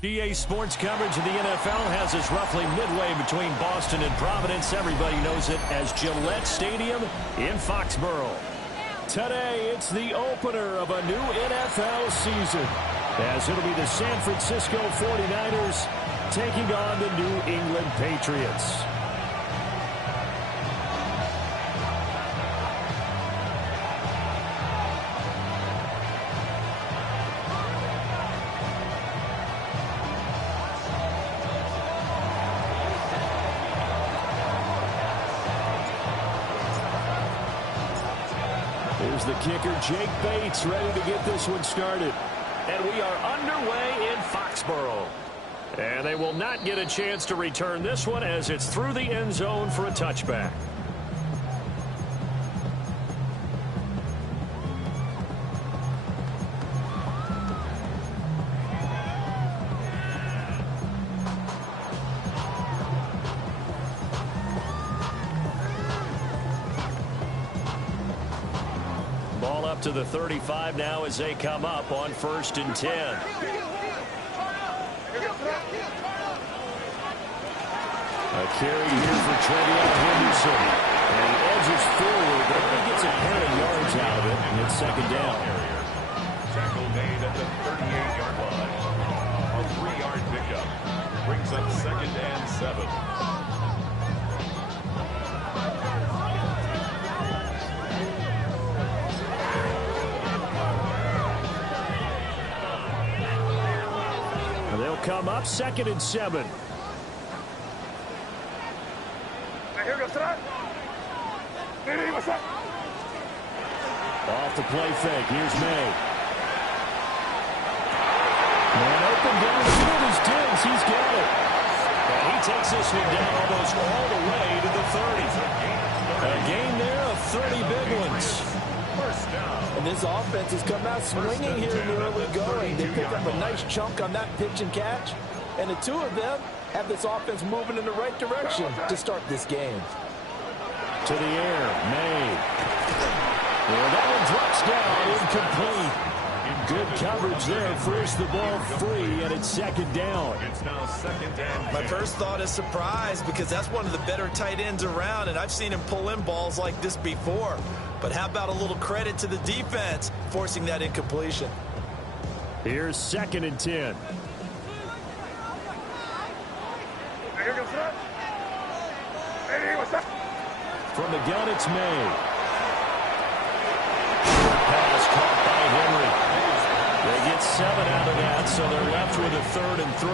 EA Sports coverage of the NFL has us roughly midway between Boston and Providence. Everybody knows it as Gillette Stadium in Foxborough. Today, it's the opener of a new NFL season, as it'll be the San Francisco 49ers taking on the New England Patriots. Here's the kicker, Jake Bates, ready to get this one started. And we are underway in Foxborough. And they will not get a chance to return this one as it's through the end zone for a touchback. Ball up to the 35 now as they come up on 1st and 10. A carry here for Trevion Henderson. And he edges forward, but only gets a pair of yards out of it, and it's 2nd down. Tackle made at the 38-yard line. A 3-yard pickup brings up 2nd and 7. They'll come up 2nd and 7. Off the play fake. Here's May. And open down the field is Diggs. He's got it. And he takes this one down almost all the way to the 30. A gain there of 30 big ones. And this offense has come out swinging here in the early going. They picked up a nice chunk on that pitch and catch. And the two of them have this offense moving in the right direction to start this game. To the air, May. And that one drops down, incomplete. Good coverage there. Forced the ball free, and it's 2nd down. It's now 2nd and 10. My first thought is surprise because that's one of the better tight ends around, and I've seen him pull in balls like this before. But how about a little credit to the defense forcing that incompletion? Here's 2nd and 10. From the gun, it's May. Pass caught by Henry. They get 7 out of that, so they're left with a 3rd and 3.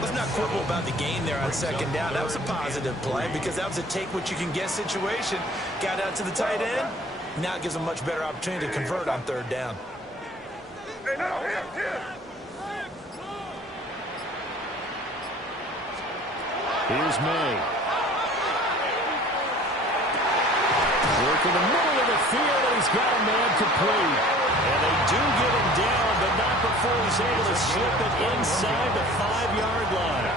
Let's not quibble about the gain there on 2nd down. That was a positive play because that was a take-what-you-can-get situation. Got out to the tight end. Now it gives them a much better opportunity to convert on 3rd down. Here's May. Work in the middle of the field, and he's got a man complete. And they do get him down, but not before he's able to slip it inside the 5-yard line.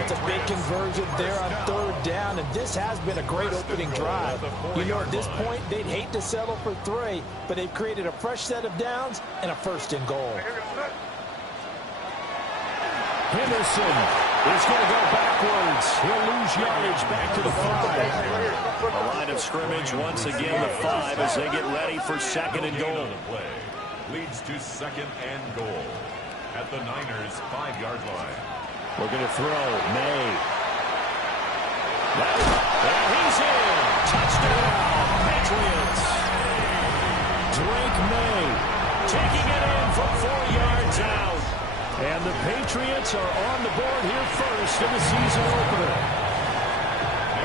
That's a big conversion there on 3rd down, and this has been a great opening drive. You know, at this point, they'd hate to settle for 3, but they've created a fresh set of downs and a 1st and goal. Henderson is going to go backwards. He'll lose yardage back to the 5. The line of scrimmage once again the 5 as they get ready for 2nd and goal. Leads to 2nd and goal at the Niners' 5-yard line. Looking to throw. May. And he's in. Touchdown, Patriots. Drake May taking it in from 4 yards out. And the Patriots are on the board here first in the season opener.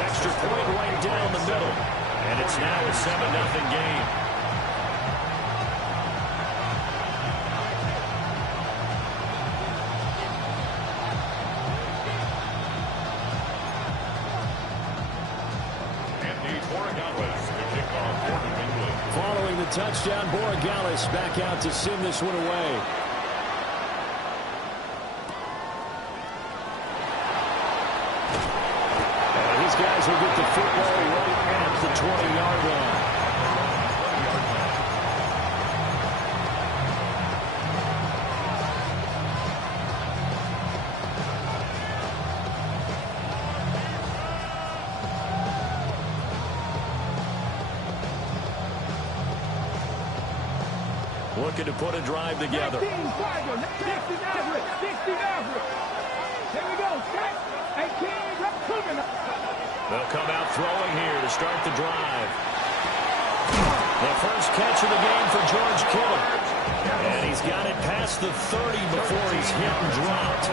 Extra point right down the middle. And it's now a 7-0 game. Following the touchdown, Borregales back out to send this one away. guys will get the football right at the 20-yard line. Looking to put a drive together. 16 Tigers, 60 Maverick, 60 Maverick. Here we go, set, 18, cooking. They'll come out throwing here to start the drive. The first catch of the game for George Kittle. And he's got it past the 30 before he's hit and dropped.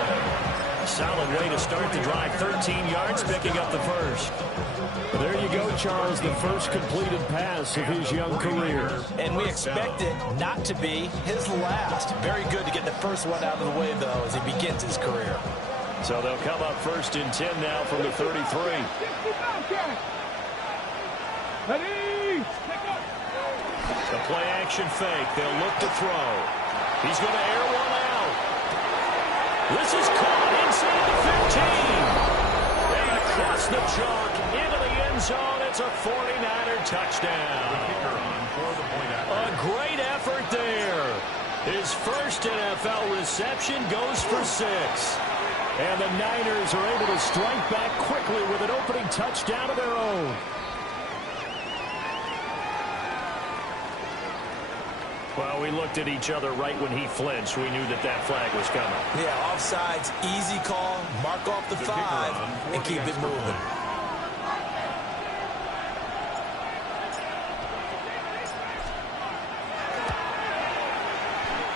A solid way to start the drive, 13 yards, picking up the first. There you go, Charles, the first completed pass of his young career. And we expect it not to be his last. Very good to get the first one out of the way, though, as he begins his career. So they'll come up first and 10 now from the 33. Ready? The play-action fake. They'll look to throw. He's going to air one out. This is caught inside the 15. And across the chalk into the end zone. It's a 49er touchdown. A great effort there. His first NFL reception goes for 6. And the Niners are able to strike back quickly with an opening touchdown of their own. Well, we looked at each other right when he flinched. We knew that that flag was coming. Yeah, offsides, easy call, mark off the 5, and keep it moving.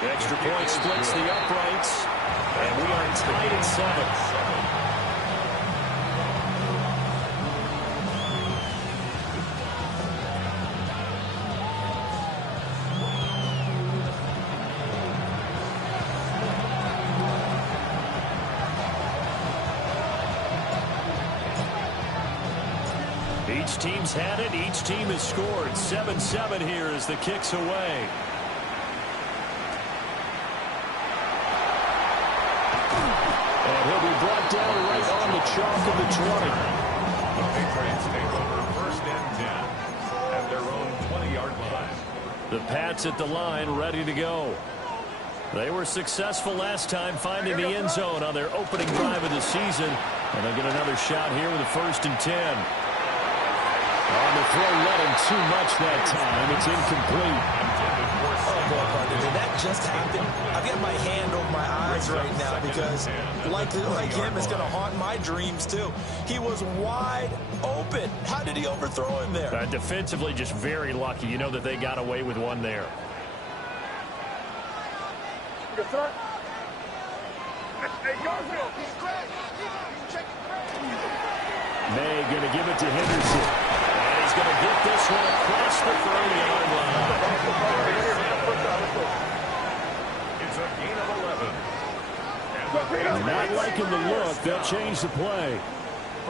The extra point splits the uprights, and we are tied at 7. Each team's had it. Each team has scored. 7-7 here as the kick's away. And he'll be brought down right on the chalk of the 20. The Patriots take over first and 10 at their own 20-yard line. The Pats at the line, ready to go. They were successful last time finding the end zone on their opening drive of the season. And they'll get another shot here with a first and 10. On the throw, led him too much that time. It's incomplete. Oh, boy, partner, did that just happen? I've got my hand over my eyes right now because, like him, it's going to haunt my dreams, too. He was wide open. How did he overthrow him there? Defensively, just very lucky. You know that they got away with one there. May going to give it to Henderson. And he's going to get this one across the 30-yard line. It's a gain of 11. Not liking the look. They'll change the play.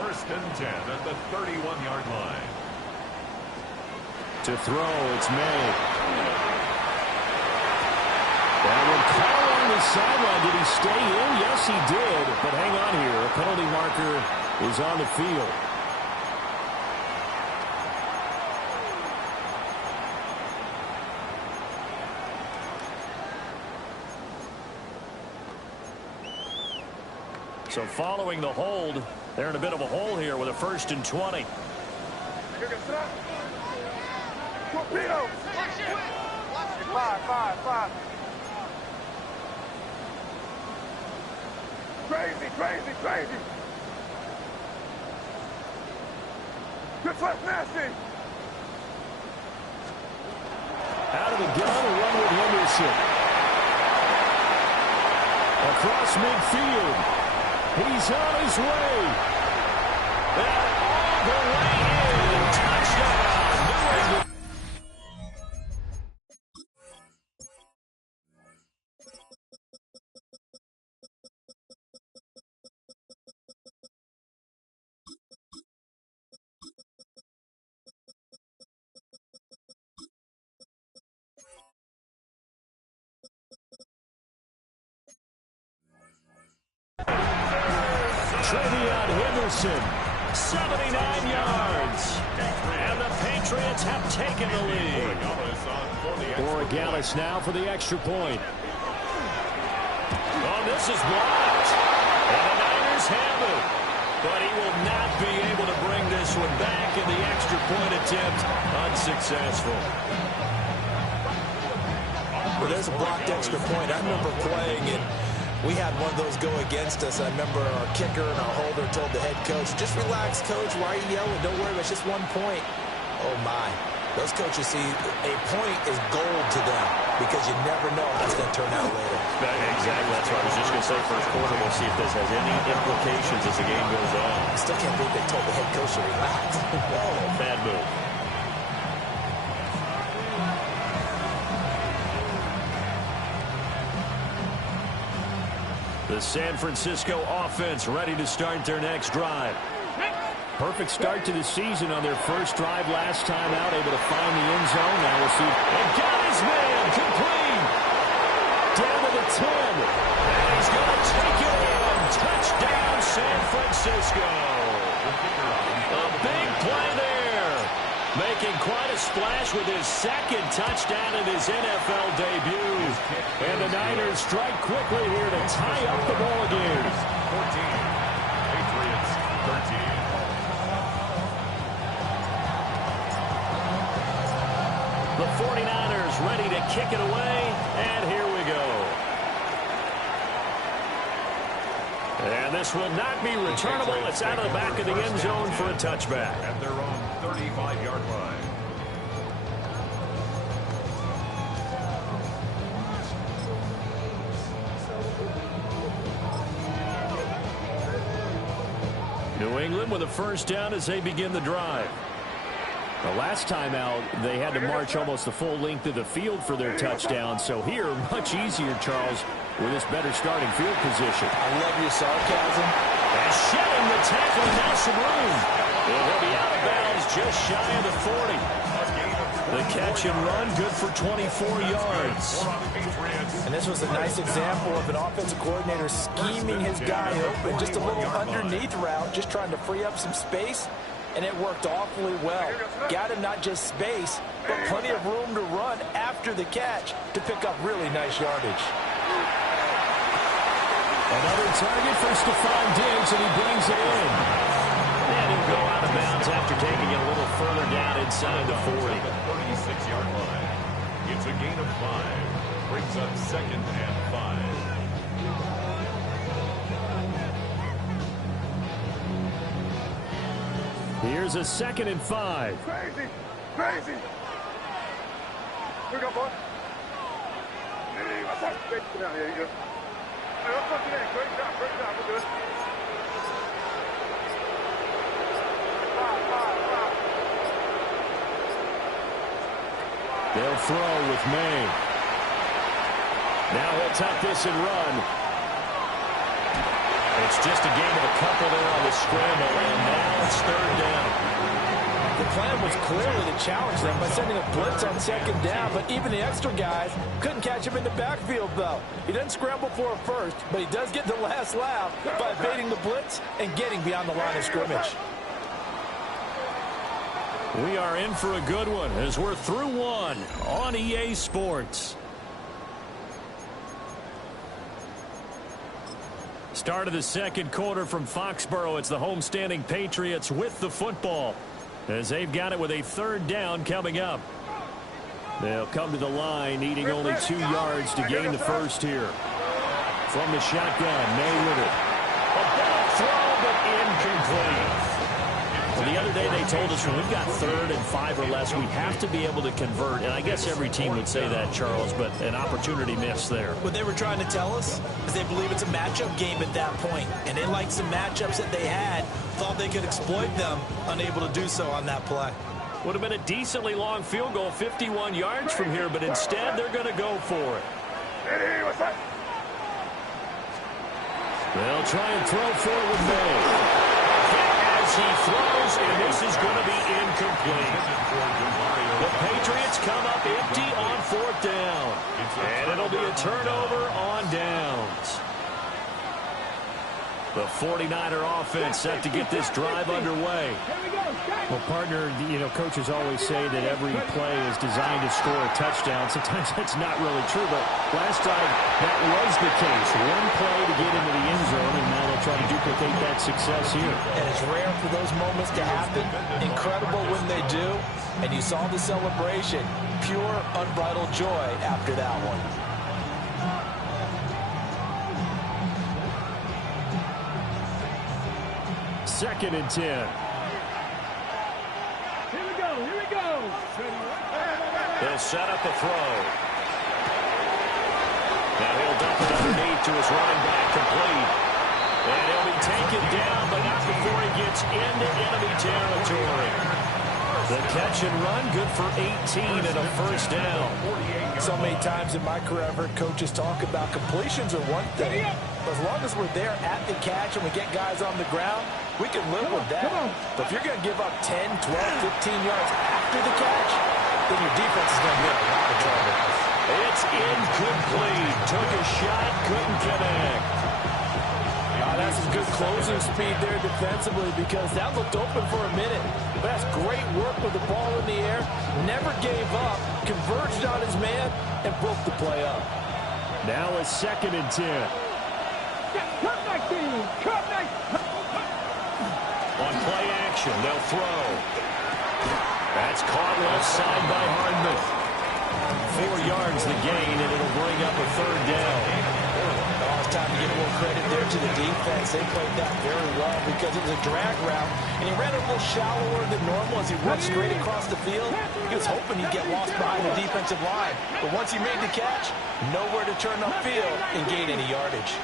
First and 10 at the 31-yard line. To throw, it's May. And when Kyle on the sideline, did he stay in? Yes, he did. But hang on here. A penalty marker is on the field. So following the hold, they're in a bit of a hole here with a first and 20. Torpedo! 5. Crazy. Good left, nasty. Out of the gun, a run with Henderson. Across midfield. He's on his way. And all the way in. Touchdown. New England. Travion Henderson 79 yards. And the Patriots have taken the lead. Borregales now for the extra point. Oh, this is blocked. And the Niners have it. But he will not be able to bring this one back in the extra point attempt. Unsuccessful. Well, there's a blocked extra point. I remember playing, and we had one of those go against us. I remember our kicker and our holder told the head coach, just relax, coach. Why are you yelling? Don't worry, it's just 1 point. Oh, my. Those coaches see a point is gold to them because you never know how it's going to turn out later. Exactly. That's what I was just going to say. First quarter, we'll see if this has any implications as the game goes on. I still can't believe they told the head coach to relax. Whoa, bad move. The San Francisco offense ready to start their next drive. Perfect start to the season on their first drive last time out, able to find the end zone. Now we'll see. And got his man, complete. Down to the 10. And he's going to take it in. Touchdown, San Francisco. A big play there. Making quite a splash with his second touchdown in his NFL debut. And the Niners strike quickly here to tie up the ball game. 14. Patriots 13. The 49ers ready to kick it away, and here we go. And this will not be returnable. It's out of the back of the end zone for a touchback. At their own 35-yard line. New England with a first down as they begin the drive. The last time out, they had to march almost the full length of the field for their touchdown. So here, much easier, Charles, with this better starting field position. I love your sarcasm. And shedding the tackle, and now some room. He'll be out of bounds just shy of the 40. The catch and run, good for 24 yards. And this was a nice example of an offensive coordinator scheming his guy open. Just a little underneath route, just trying to free up some space. And it worked awfully well. Got him not just space, but plenty of room to run after the catch to pick up really nice yardage. Another target for Stephon Diggs, and he brings it in. And he'll go out of bounds after taking it a little further down inside the 40. 36-yard line. It's a gain of 5. Brings up 2nd and 5. Here's a 2nd and 5. Crazy. Crazy. Here we go, boy. Hey, what's up? Straight down. Here you go. Hey, let's punch it in. Great job. Great job. We're good. Five. They'll throw with May. Now he'll tuck this and run. It's just a game of a couple there on the scramble, and now it's 3rd down. The plan was clearly to challenge them by sending a blitz on 2nd down, but even the extra guys couldn't catch him in the backfield, though. He doesn't scramble for a first, but he does get the last laugh by evading the blitz and getting beyond the line of scrimmage. We are in for a good one as we're through one on EA Sports. Start of the 2nd quarter from Foxborough. It's the homestanding Patriots with the football as they've got it with a 3rd down coming up. They'll come to the line needing only 2 yards to gain the first here. From the shotgun, May with it. A ball throw, but incomplete. Well, the other day they told us when we've got 3rd and 5 or less, we have to be able to convert. And I guess every team would say that, Charles, but an opportunity missed there. What they were trying to tell us is they believe it's a matchup game at that point, and they liked some matchups that they had, thought they could exploit them, unable to do so on that play. Would have been a decently long field goal, 51 yards from here, but instead they're going to go for it. Hey, what's up? They'll try and throw forward with May. As he throws, and this is going to be incomplete. The Patriots come up empty on 4th down. And it'll be a turnover on downs. The 49er offense set to get this drive underway. Well, partner, coaches always say that every play is designed to score a touchdown. Sometimes that's not really true, but last drive, that was the case. One play to get into the end zone, and now they'll try to duplicate that success here. And it's rare for those moments to happen. Incredible when they do. And you saw the celebration. Pure, unbridled joy after that one. Second and 10. Here we go. He'll set up a throw. Now he'll dump it underneath to his running back, complete. And he'll be taken down, but not before he gets into enemy territory. The catch and run, good for 18 and a first down. So many times in my career, I've heard coaches talk about completions are one thing. But as long as we're there at the catch and we get guys on the ground, we can live with that. But if you're going to give up 10, 12, 15 yards after the catch, then your defense is going to be in a lot of trouble. It's incomplete. Took a shot, couldn't connect. That's some good closing speed there defensively because that looked open for a minute. But that's great work with the ball in the air. Never gave up, converged on his man, and broke the play up. Now a second and 10. On play action, they'll throw. That's caught left side by Hardman. 4 yards the gain, and it'll bring up a third down. It's time to give more credit there to the defense. They played that very well because it was a drag route, and he ran a little shallower than normal as he worked straight across the field. He was hoping he'd get lost behind the defensive line, but once he made the catch, nowhere to turn upfield and gain any yardage.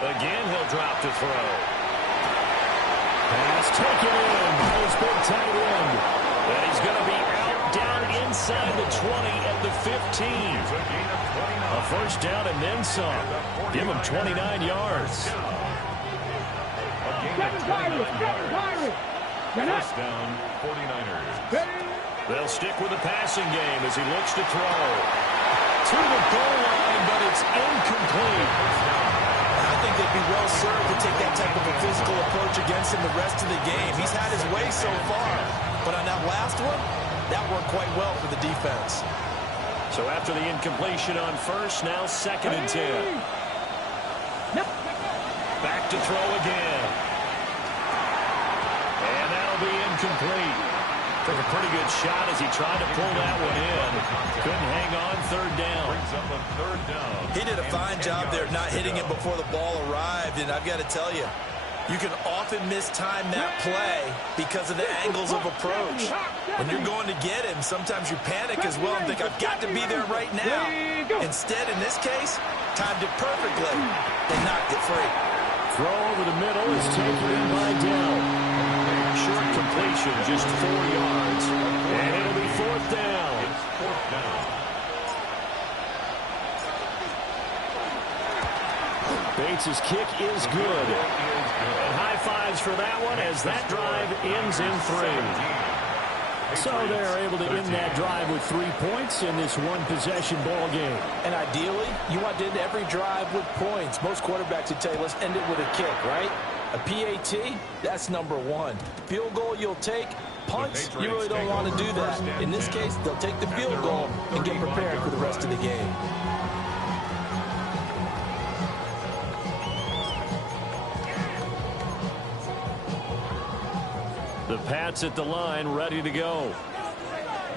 Again, he'll drop to throw. Pass taken in by his big tight end. And he's going to be out down inside the 20 at the 15. A first down and then some. Give him 29 yards. First down, 49ers. They'll stick with the passing game as he looks to throw. To the goal line, but it's incomplete. I think they'd be well served to take that type of a physical approach against him the rest of the game. He's had his way so far, but on that last one, that worked quite well for the defense. So after the incompletion on first, now second and 10. Back to throw again. And that'll be incomplete. Took a pretty good shot as he tried to pull that one in. Couldn't hang on, third down. Brings up a third down. He did a fine job there not hitting it before the ball arrived, and I've got to tell you, you can often mistime that play because of the angles of approach. When you're going to get him, sometimes you panic as well and think, I've got to be there right now. Instead, in this case, timed it perfectly. They knocked it free. Throw over the middle is taken in by Dell. Short completion, just 4 yards. And it'll be fourth down. It's fourth down. Bates' kick is good. And high fives for that one as that drive ends in 3. So they're able to end that drive with 3 points in this one-possession ball game. And ideally, you want to end every drive with points. Most quarterbacks would tell you, let's end it with a kick, right? A PAT, that's number 1. Field goal you'll take. Punts, you really don't want to do that. In this case, they'll take the field goal and get prepared for the rest of the game. The Pats at the line, ready to go.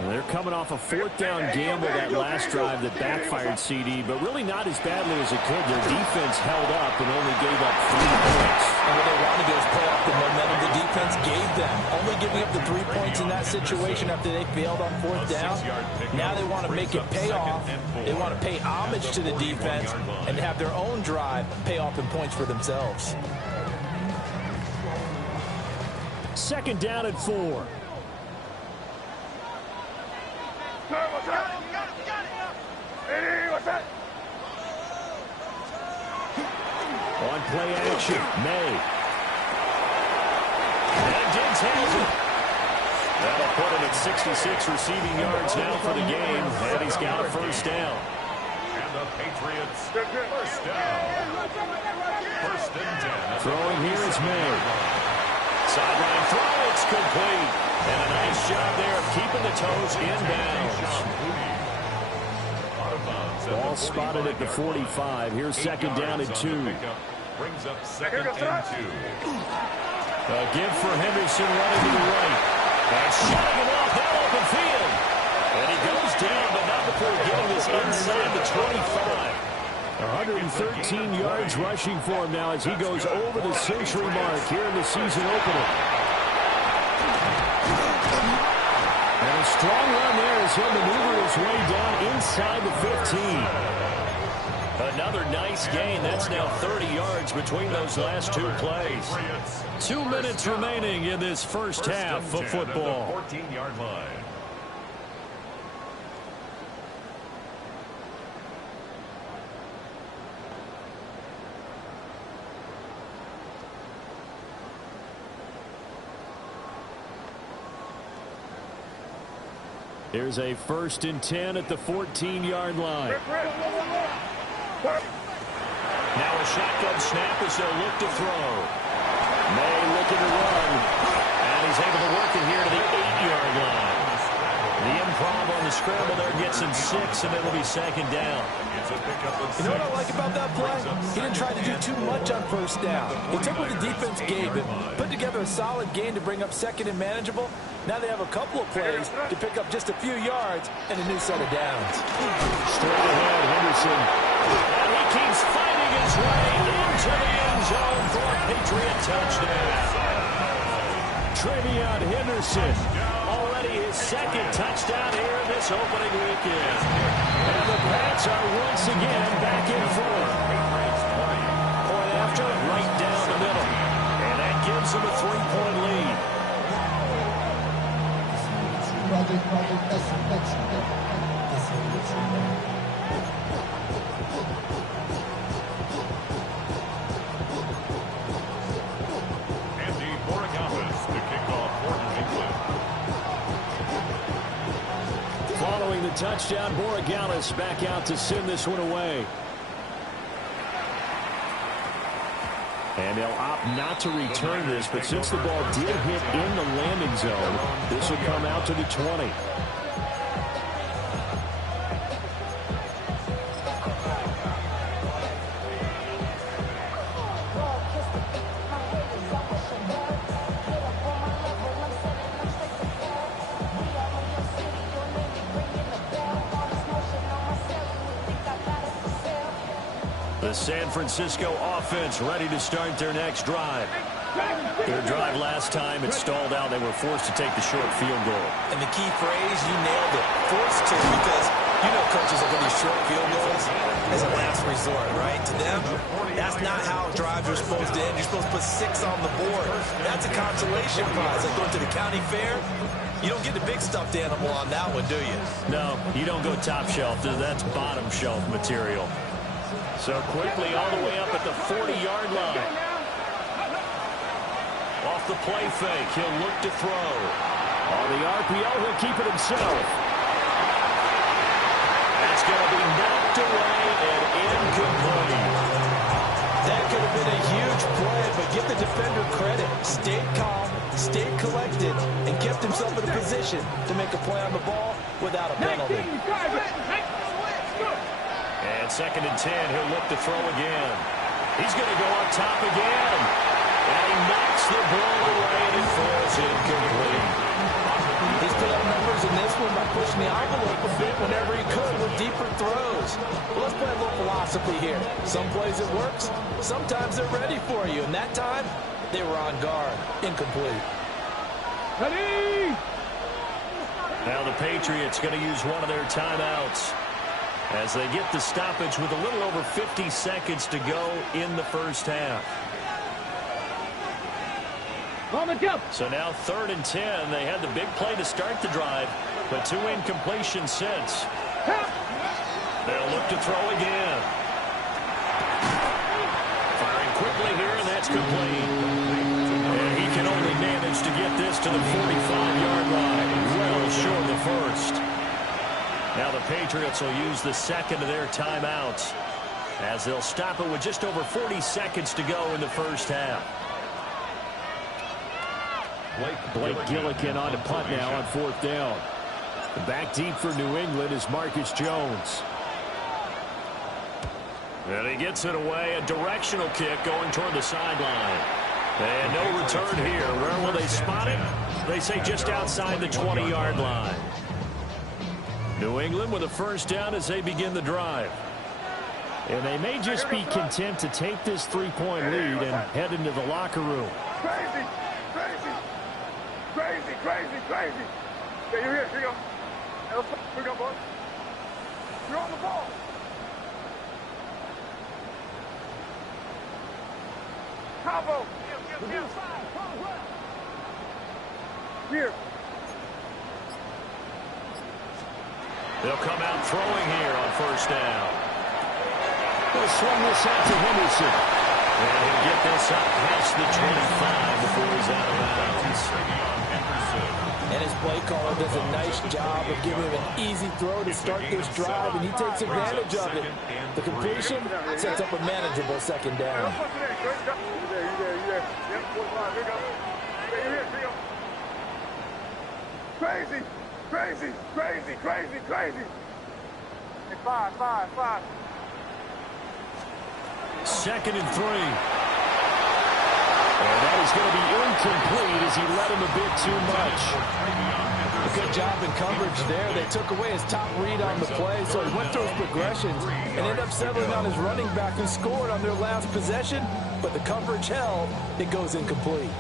They're coming off a fourth down gamble that last drive that backfired CD, but really not as badly as it could. Their defense held up and only gave up 3 points. And what they want to do is play off the momentum the defense gave them. Only giving up the 3 points in that situation after they failed on fourth down. Now they want to make it pay off. They want to pay homage to the defense and have their own drive pay off in points for themselves. Second down at 4. What's that? Hey, what's that? On play action, May. And Diggs has it. That'll put him at 66 receiving yards now for the game, and he's got a first down. And the Patriots. First down. First and 10. Throwing here is made. Sideline throw, it's complete. And a nice job there of keeping the toes in bounds. Ball spotted at the 45. Here's second down and 2. Brings up second and 2. A give for Henderson running to the right. And shutting him off that open field. And he goes down, but not before getting this inside the 25. 113 yards rushing for him now as he goes over the century mark here in the season opener. And a strong run there as he'll maneuver his way down inside the 15. Another nice gain. That's now 30 yards between those last 2 plays. 2 minutes remaining in this first half of football. 14-yard line. Here's a first and 10 at the 14-yard line. Now a shotgun snap as they'll look to throw. May looking to run. And he's able to work it here to the 8-yard line. The improv on the scramble there gets him 6, and it'll be second down. You know what I like about that play? He didn't try to do too much on first down. He took what the defense gave him, put together a solid gain to bring up second and manageable. Now they have a couple of plays to pick up just a few yards and a new set of downs. Straight ahead, Henderson. And he keeps fighting his way into the end zone for a Patriot touchdown. Trevion Henderson, already his second touchdown here in this opening weekend. And the Pats are once again back in front. Point after, right down the middle. And that gives them a 3-point lead. Andy Borregales to kick off for New England. Following the touchdown, Borregales back out to send this one away. And they'll opt not to return this, but since the ball did hit in the landing zone, this will come out to the 20. The San Francisco offense ready to start their next drive. Their drive last time, it stalled out. They were forced to take the short field goal. And the key phrase, you nailed it, forced to, because you know coaches look at these short field goals as a last resort, right? To them, that's not how drives are supposed to end. You're supposed to put 6 on the board. That's a consolation prize. Like going to the county fair, you don't get the big stuffed animal on that one, do you? No, you don't go top shelf. That's bottom shelf material. So quickly all the way up at the 40-yard line. Off the play fake, he'll look to throw. On the RPO, he'll keep it himself. That's going to be knocked away and incomplete. That could have been a huge play, but give the defender credit. Stayed calm, stayed collected, and kept himself in a position to make a play on the ball without a penalty. And second and 10, he'll look to throw again. He's going to go up top again. And he knocks the ball away, and it falls incomplete. He's put up numbers in this one by pushing the envelope a bit whenever he could with deeper throws. Well, let's play a little philosophy here. Some plays it works, sometimes they're ready for you. And that time, they were on guard. Incomplete. Ready! Now the Patriots going to use one of their timeouts as they get the stoppage with a little over 50 seconds to go in the first half. So now 3rd and 10. They had the big play to start the drive, but 2 incompletions since. They'll look to throw again. Firing quickly here, and that's complete. And he can only manage to get this to the 45-yard line. Well short of the first. Now the Patriots will use the second of their timeouts as they'll stop it with just over 40 seconds to go in the first half. Blake Gillikin on to punt now on fourth down. Back deep for New England is Marcus Jones. And he gets it away. A directional kick going toward the sideline. And no return here. Where will they spot it? They say just outside the 20-yard line. New England with a first down as they begin the drive. And they may just be content to take this three-point lead and head into the locker room. Crazy, crazy, crazy, crazy, crazy. Yeah, you're here. Here you go. Here we go, boys. You're on the ball. Combo. Here. They'll come out throwing here on first down. They'll swing this out to Henderson. And he'll get this up past the 25 before he's out of bounds. And his play caller does a nice job of giving him an easy throw to start this drive, and he takes advantage of it. The completion sets up a manageable second down. Crazy, crazy, crazy, crazy, crazy. Five. Second and 3. And that is going to be incomplete as he led him a bit too much. A good job in coverage there. They took away his top read on the play, so he went through his progressions and ended up settling on his running back who scored on their last possession, but the coverage held. It goes incomplete.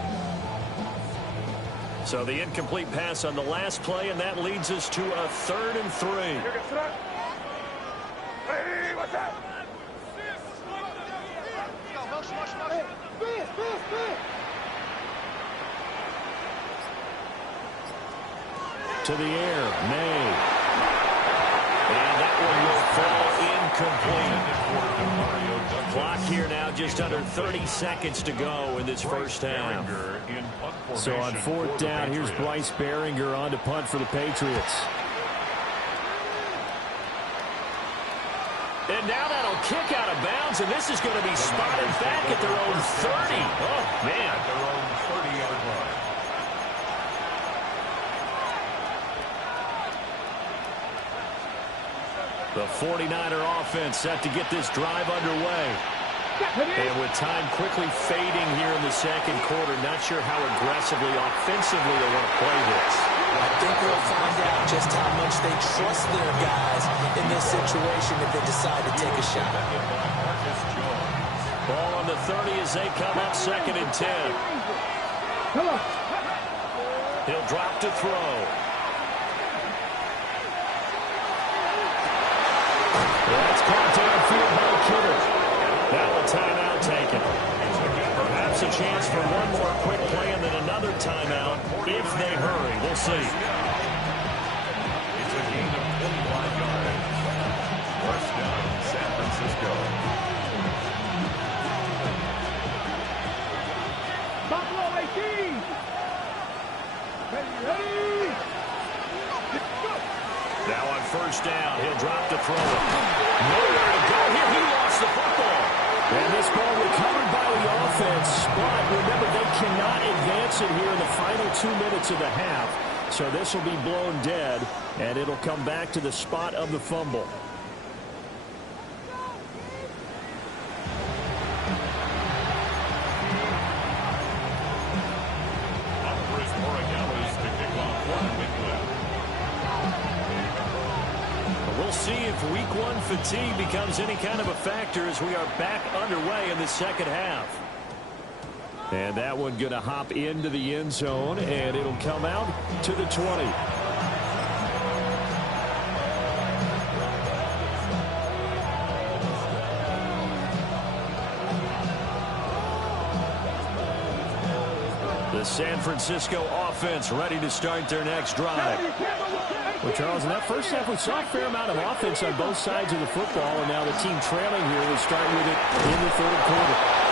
So the incomplete pass on the last play, and that leads us to a 3rd and 3. Hey, what's that? To the air, May. And that one will fall incomplete. Clock here now just under 30 seconds to go in this first half. So on fourth down, here's Bryce Baringer on to punt for the Patriots. And now that'll kick out of bounds, and this is going to be spotted back at their own 30. Oh, man. At their own 30-yard line. The 49er offense set to get this drive underway. And with time quickly fading here in the second quarter, not sure how aggressively, offensively they want to play this. I think we'll find out just how much they trust their guys in this situation if they decide to take a shot. Ball on the 30 as they come up 2nd and 10. He'll drop to throw. That's caught downfield by Kittle. Now a timeout taken. Perhaps a chance for one more quick play and then another timeout if they hurry. We'll see. It's a gain of 25 yards. First down, San Francisco. Buffalo 18. Ready. Now on first down, he'll drop to throw it. Nowhere to go here. He lost the football. And this ball recovered by the offense. But remember, they cannot advance it here in the final 2 minutes of the half. So this will be blown dead, and it'll come back to the spot of the fumble. Alvarez Moregalis to kick off for New England. We'll see if week 1 fatigue becomes any kind of a factor as we are back underway in the second half. And that one going to hop into the end zone, and it'll come out to the 20. The San Francisco offense ready to start their next drive. Well, Charles, in that first half, we saw a fair amount of offense on both sides of the football, and now the team trailing here will start with it in the third quarter.